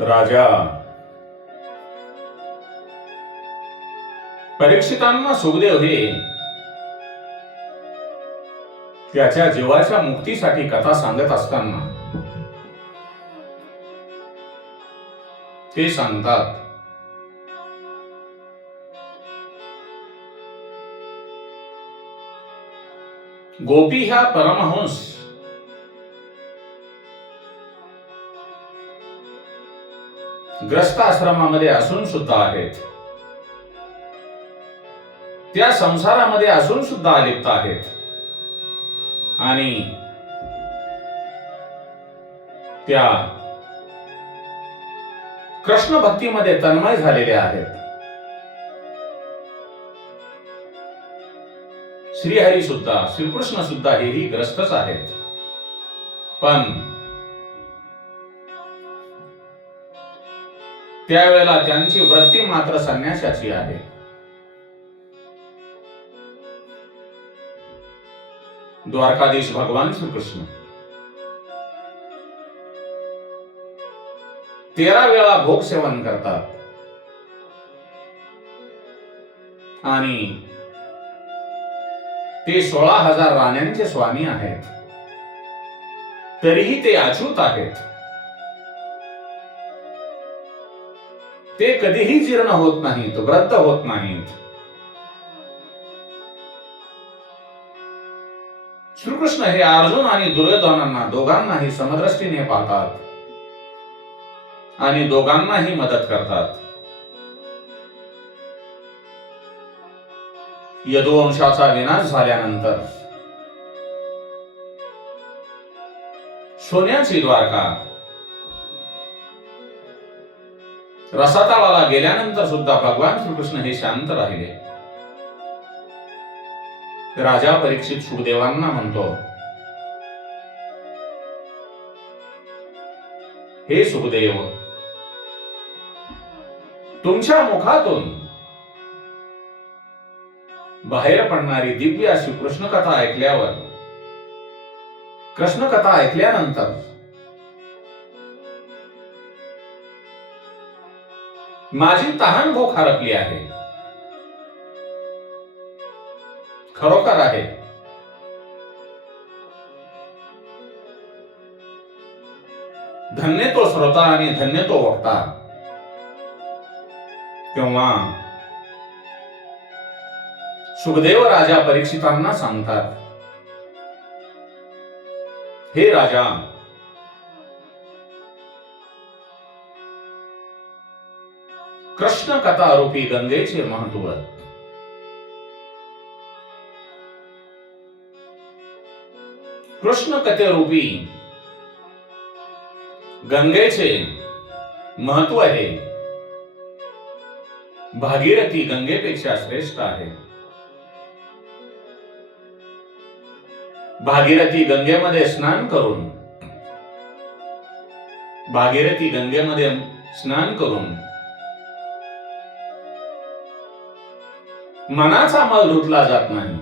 राजा परीक्षितांना सुखदेव हे त्याच्या जीवाच्या मुक्तीसाठी कथा सांगत असताना ते सांगतात, गोपी ह्या परमहंस ग्रस्त आश्रमामध्ये असून सुद्धा आहेत, त्या संसारामध्ये असून सुद्धा अलिप्त आहेत आणि त्या कृष्ण भक्तीमध्ये तन्मय झालेले आहेत. श्रीहरी सुद्धा, श्रीकृष्ण सुद्धा हेही ग्रस्तच आहेत, पण त्यावेळेला त्यांची वृत्ती मात्र संन्यासाची आहे. द्वारकाधीश भगवान श्रीकृष्ण 13 वेळा भोग सेवन करतात आणि ते 16,000 राण्यांचे स्वामी आहेत, तरीही ते अच्युत आहेत. ते कधीही जीर्ण होत नाहीत, वृद्ध होत नाहीत. श्रीकृष्ण हे अर्जुन आणि दुर्योधनांना दोघांनाही समदृष्टीने पाहतात आणि दोघांनाही मदत करतात. यदुवंशाचा विनाश झाल्यानंतर सोन्याची द्वारका रसातळाला गेल्यानंतर सुद्धा भगवान श्रीकृष्ण हे शांत राहिले. राजा परीक्षित सुखदेवांना म्हणतो, हे सुखदेव, तुमच्या मुखातून बाहेर पडणारी दिव्य अशी कृष्ण कथा ऐकल्यावर, कृष्ण कथा ऐकल्यानंतर माझी तहान भूक हरपली आहे. खरोखर आहे. धन्य तो श्रोता आणि धन्य तो वक्ता. तेव्हा सुखदेव राजा परीक्षितांना सांगतात, हे राजा, कृष्ण कथा रूपी गंगेचे महत्व, कृष्ण कथेरूपी गंगेचे महत्व हे भागीरथी गंगेपेक्षा श्रेष्ठ आहे. भागीरथी गंगेमध्ये स्नान करून, भागीरथी गंगेमध्ये स्नान करून मनाचा मल धुतला जात नाही.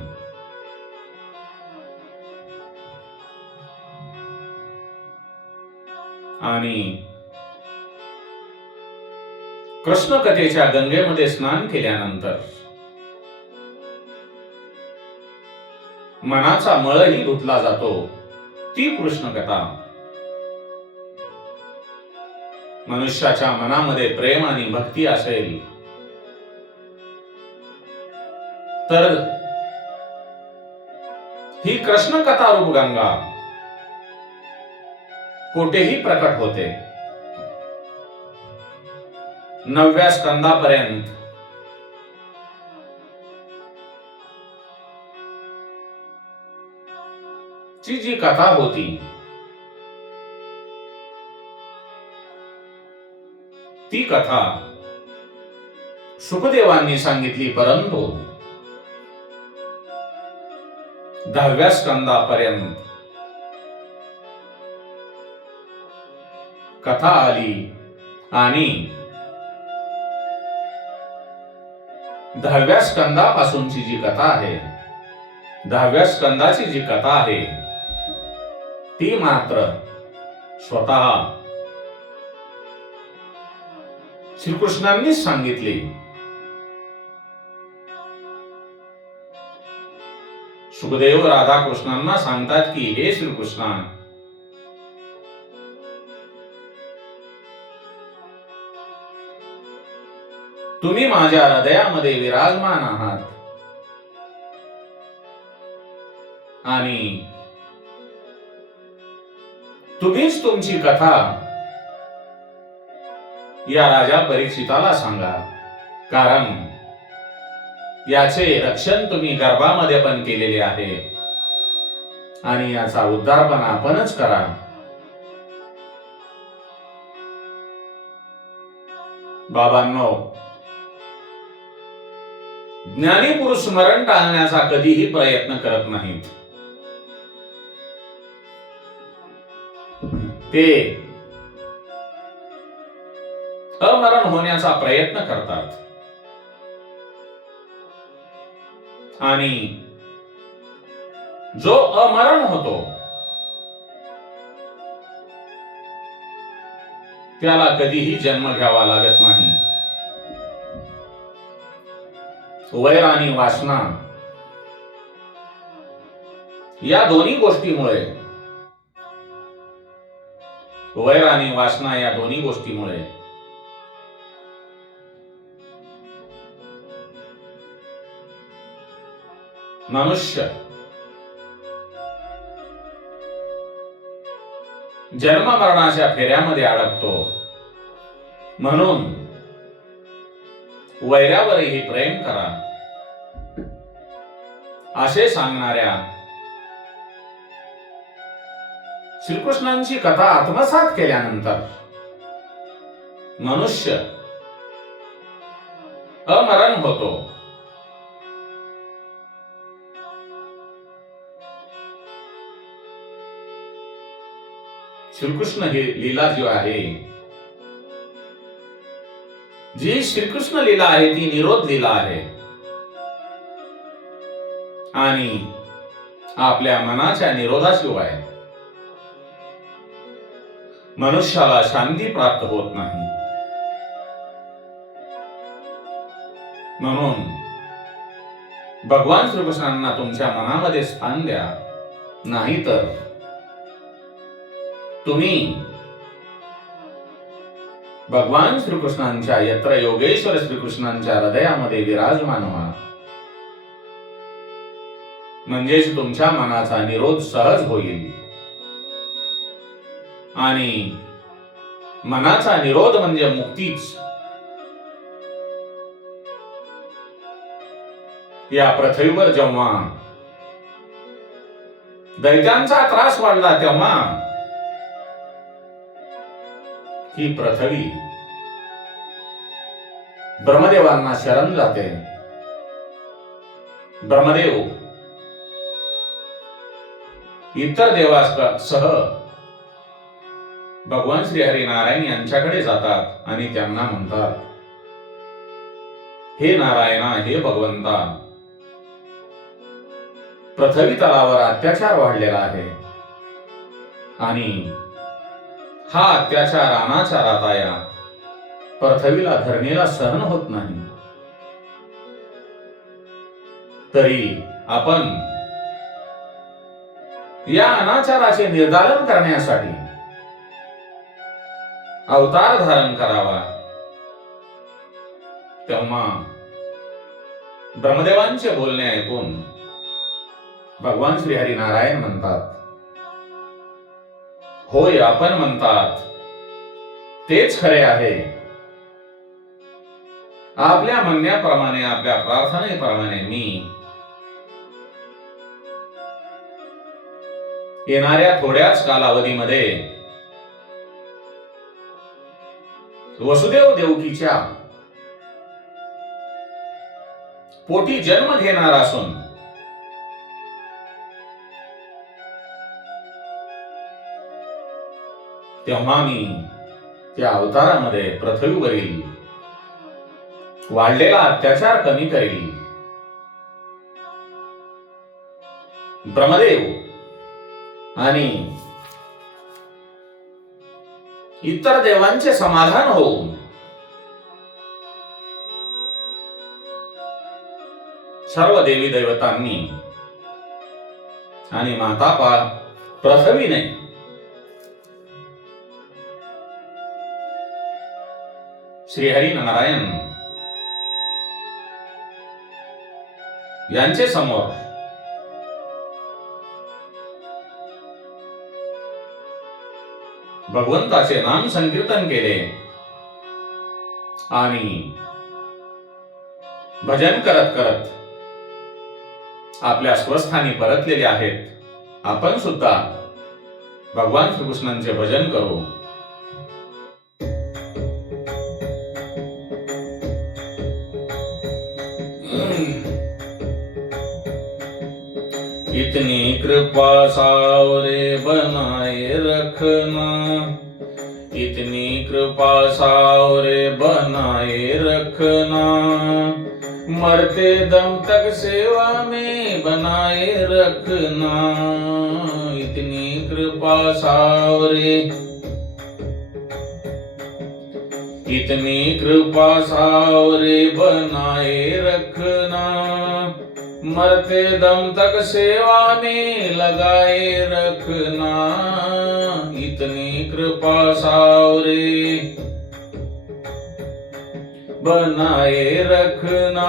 आणि कृष्ण कथेच्या गंगेमध्ये स्नान केल्यानंतर मनाचा मळही धुतला जातो. ती कृष्ण कथा मनुष्याच्या मनामध्ये प्रेम आणि भक्ती असेल तर ही कृष्ण कथा रूप गंगा कोठेही प्रकट होते. 9व्या स्कंदापर्यंत ची जी कथा होती ती कथा सुखदेवांनी सांगितली, परंतु 10व्या स्कंदापर्यंत कथा आली आणि 10व्या स्कंदापासूनची जी कथा आहे, 10व्या स्कंदाची जी कथा आहे ती मात्र स्वतः श्रीकृष्णांनीच सांगितले. सुखदेव राधाकृष्णांना सांगतात की हे श्रीकृष्णा, तुम्ही माझ्या हृदयामध्ये विराजमान आहात आणि तुम्हीच तुमची कथा या राजा परीक्षिताला सांगा, कारण याचे रक्षण तुम्ही गर्भामध्ये पण केलेले आहे आणि याचा उद्धार पण आपणच करा. बाबांनो, ज्ञानी पुरुष मरण टाळण्याचा कधीही प्रयत्न करत नाहीत. ते अमरण होण्याचा प्रयत्न करतात आणि जो अमरण होतो त्याला कधीही जन्म घ्यावा लागत नाही. वैर आणि वासना या दोन्ही गोष्टीमुळे, वैर आणि वासना या दोन्ही गोष्टीमुळे मनुष्य जन्म मरणाच्या फेऱ्यामध्ये अडकतो. म्हणून वैरावरही प्रेम करा असे सांगणाऱ्या श्रीकृष्णांची कथा आत्मसात केल्यानंतर मनुष्य अमरण होतो. श्रीकृष्ण ही लीला जी आहे, जी श्रीकृष्ण लीला आहे ती निरोध लीला आहे आणि आपल्या मनाच्या निरोधाशिवाय मनुष्याला शांती प्राप्त होत नाही. म्हणून भगवान श्रीकृष्णांना तुमच्या मनामध्ये स्थान द्या, नाहीतर तुम्ही भगवान श्रीकृष्णांच्या यत्र योगेश्वर श्रीकृष्णांच्या हृदयामध्ये विराजमान व्हा, म्हणजेच तुमच्या मनाचा निरोध सहज होईल. आणि मनाचा निरोध म्हणजे मुक्तीच. या पृथ्वीवर जेव्हा दैत्यांचा त्रास वाढला तेव्हा ही पृथ्वी ब्रह्मदेवांना शरण जाते. ब्रह्मदेव इतर देवासह भगवान श्री हरिनारायण यांच्याकडे जातात आणि त्यांना म्हणतात, हे नारायणा, हे भगवंता, पृथ्वी तलावर अत्याचार वाढलेला आहे आणि हा अत्याचार अनाचारात आया पृथ्वीला धरणीला सहन होत नाही. तरी आपण या अनाचाराचे निर्दालन करण्यासाठी अवतार धारण करावा. तेव्हा ब्रह्मदेवांचे बोलणे ऐकून भगवान श्री हरिनारायण म्हणतात, होय, आपण म्हणतात तेच खरे आहे. आपल्या म्हणण्याप्रमाणे, आपल्या प्रार्थनेप्रमाणे मी येणाऱ्या थोड्याच कालावधीमध्ये वसुदेव देवकीच्या पोटी जन्म घेणार असून तेव्हा मी त्या अवतारामध्ये पृथ्वीवरील वाढलेला अत्याचार कमी करेल. ब्रह्मदेव आणि इतर देवांचे समाधान होऊन सर्व देवी दैवतांनी आणि माता पृथ्वीने श्रीहरी नारायण यांचे समोर भगवंताचे नाम संकीर्तन केले आणि भजन करत करत आपल्या स्वस्थानी परतलेले आहेत. आपण सुद्धा भगवान श्रीकृष्णांचे भजन करू. इतनी कृपा सावरे बनाए रखना, इतनी कृपा सावरे बनाए रखना, मरते दम तक सेवा में बनाए रखना. इतनी कृपा सावरे, इतनी कृपा सावरे बनाए रखना, मरते दम तक सेवा में लगाए रखना. इतनी कृपा सावरे बनाए रखना,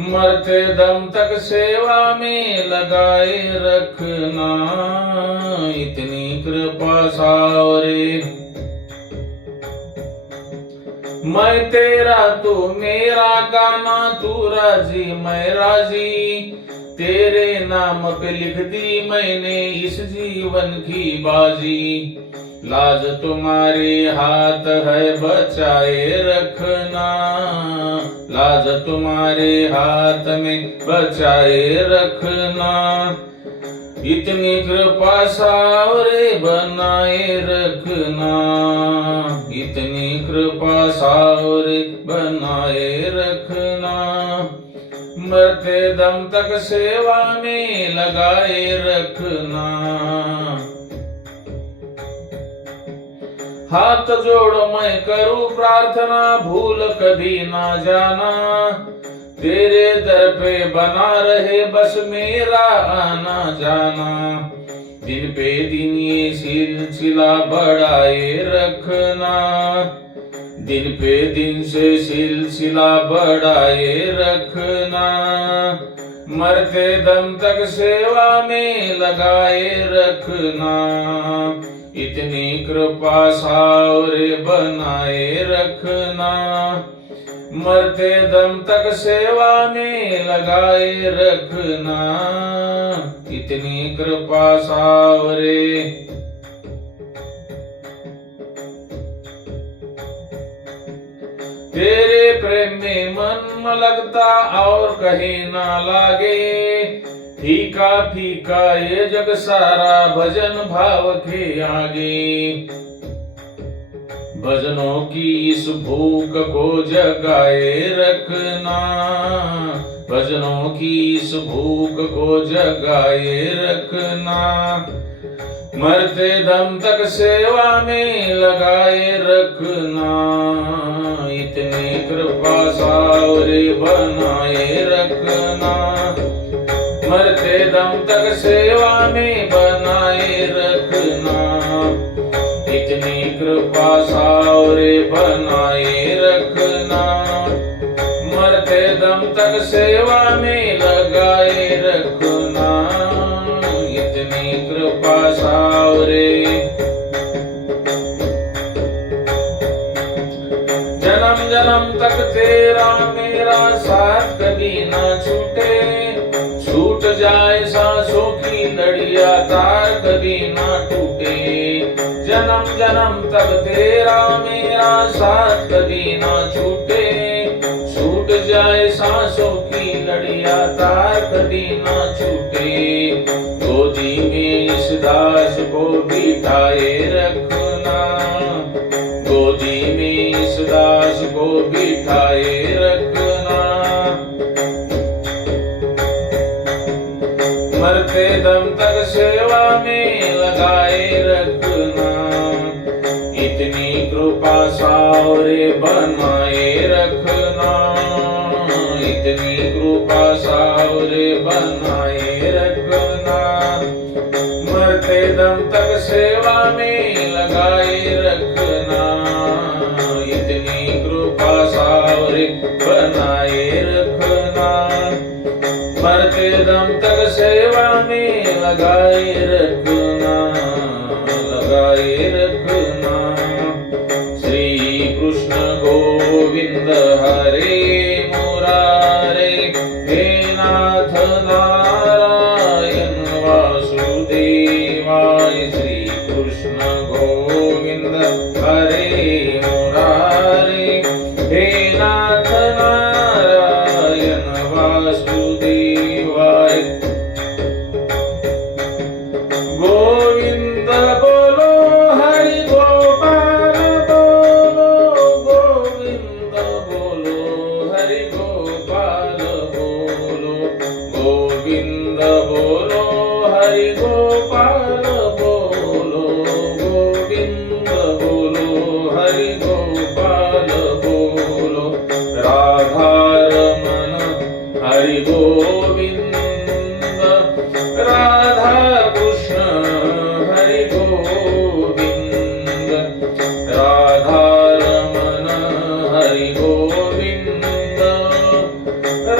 मरते दम तक सेवा में लगाए रखना. इतनी कृपा सावरे, मैं तेरा तू मेरा गाना, तू राजी मैं राजी, तेरे नाम पे लिख दी मैंने इस जीवन की बाजी. लाज तुम्हारे हाथ है बचाए रखना, लाज तुम्हारे हाथ में बचाए रखना. इतनी कृपा सावरे बनाए रखना, इतनी कृपा सावरे बनाए रखना, मरते दम तक सेवा में लगाए रखना. हाथ जोड़ मैं करूं प्रार्थना, भूल कभी ना जाना, तेरे दर पे बना रहे बस मेरा आना जाना. दिन पे दिन ये सिलसिला बढ़ाए रखना, दिन पे दिन से सिलसिला बढ़ाए रखना, मरते दम तक सेवा में लगाए रखना. इतनी कृपा सावरे बनाए रखना, मरते दम तक सेवा में लगाए रखना. इतनी कृपा सावरे, तेरे प्रेम में मन लगता और कहीं ना लागे, फीका फीका ये जग सारा भजन भाव के आगे. भजनों की इस भूख को जगाए रखना, भजनों की इस भूख को जगाए रखना, मरते दम तक सेवा में लगाए रखना. इतनी कृपा सावरे बनाए रखना, मरते दम तक सेवा में बनाए रखना. इतनी कृपा सावरे बनाए रखना, मरते दम तक सेवा में लगाए रखना. इतनी कृपा सावरे, जन्म जन्म तक तेरा मेरा साथ कभी ना छूटे, छूट जाए सांसों की लड़िया तार कभी ना टूटे. जन्म जन्म तक तेरा मेरा साथ कभी ना छूटे, छूट जाए सांसों की लड़िया तार कभी ना छूटे. गोदी में इस दास को बिठाए रखना, गोदी में इस दास को बिठाए रखना, मरते दम तक सेवा में लगाए रखना. इतनी कृपा सावरे बनाए रखना, इतनी कृपा सावरे बनाए रखना, मरते दम तक सेवा में लगाए रखना, इतनी कृपा सावरे बनाए रखना, मरते दम तक सेवा में लगाए रखना, लगाए रखना। श्री कृष्ण गोविंद हरे मुरारे, हे नाथ नारायण वासुदेवाय। श्री कृष्ण गोविंद हरे मुरारे, हे नाथ नारायण वासुदेवाय। गोविंद बोलो हरि गोपाल बोलो, गोविंद बोलो हरि गोपाल बोलो, गोविंद बोलो हरि गोपाल बोलो, गोविंद बोलो हरि गोपाल बोलो। राधा रमण हरि गोविंद, राधा कृष्ण हरि गोविंद, राधा रमण हरि गोविंद,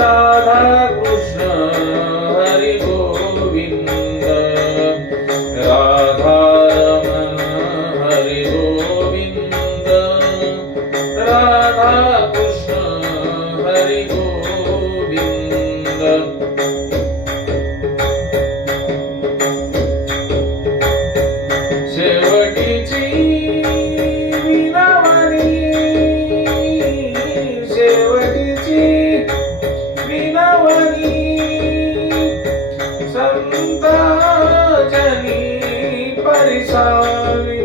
राधा कृष्ण हरि गोविंद, राधा रमण हरि गोविंद, राधा कृष्ण हरि गोविंद। शेवटीची विनवणी, शेवटीची विनवणी, संत जनी परिसावी,